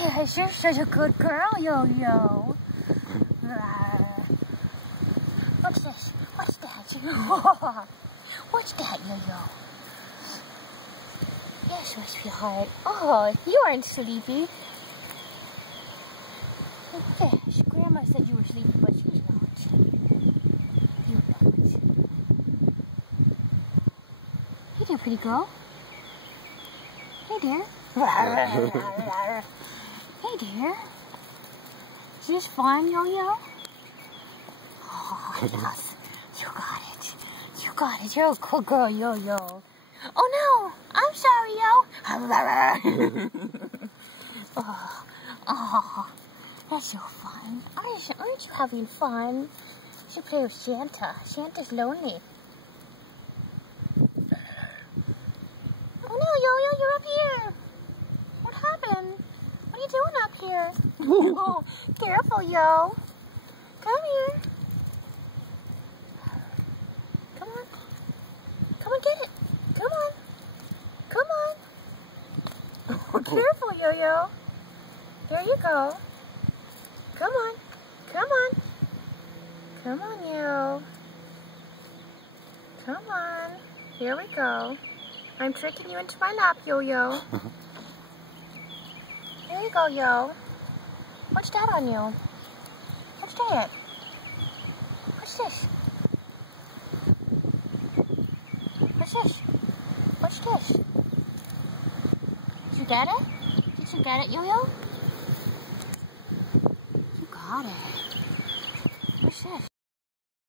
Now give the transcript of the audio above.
Yes, you're such a good girl, Yo-Yo. What's this? What's that? What's that, Yo-Yo? Yes, my sweetheart. Oh, you aren't sleepy. Yes, Grandma said you were sleepy, but she's not. You're not. Hey there, pretty girl. Hey there. Hey there. Is this fun, Yo-Yo? Oh, yes. You got it. You got it. You're a good girl, Yo-Yo. Oh, no. I'm sorry, Yo. Oh, that's so fun. Aren't you having fun? You should play with Santa. Santa's lonely. Oh, no, Yo-Yo, you're up here. What happened? What are you doing up here? Oh, careful, Yo. Come here. Come on. Come on, get it. Come on. Come on. Oh, careful, Yo-Yo. There you go. Come on. Come on. Come on, Yo. Come on. Here we go. I'm tricking you into my lap, Yo-Yo. There you go, Yo. What's that on you? What's that? What's this? What's this? What's this? Did you get it? Did you get it, Yo-Yo? You got it.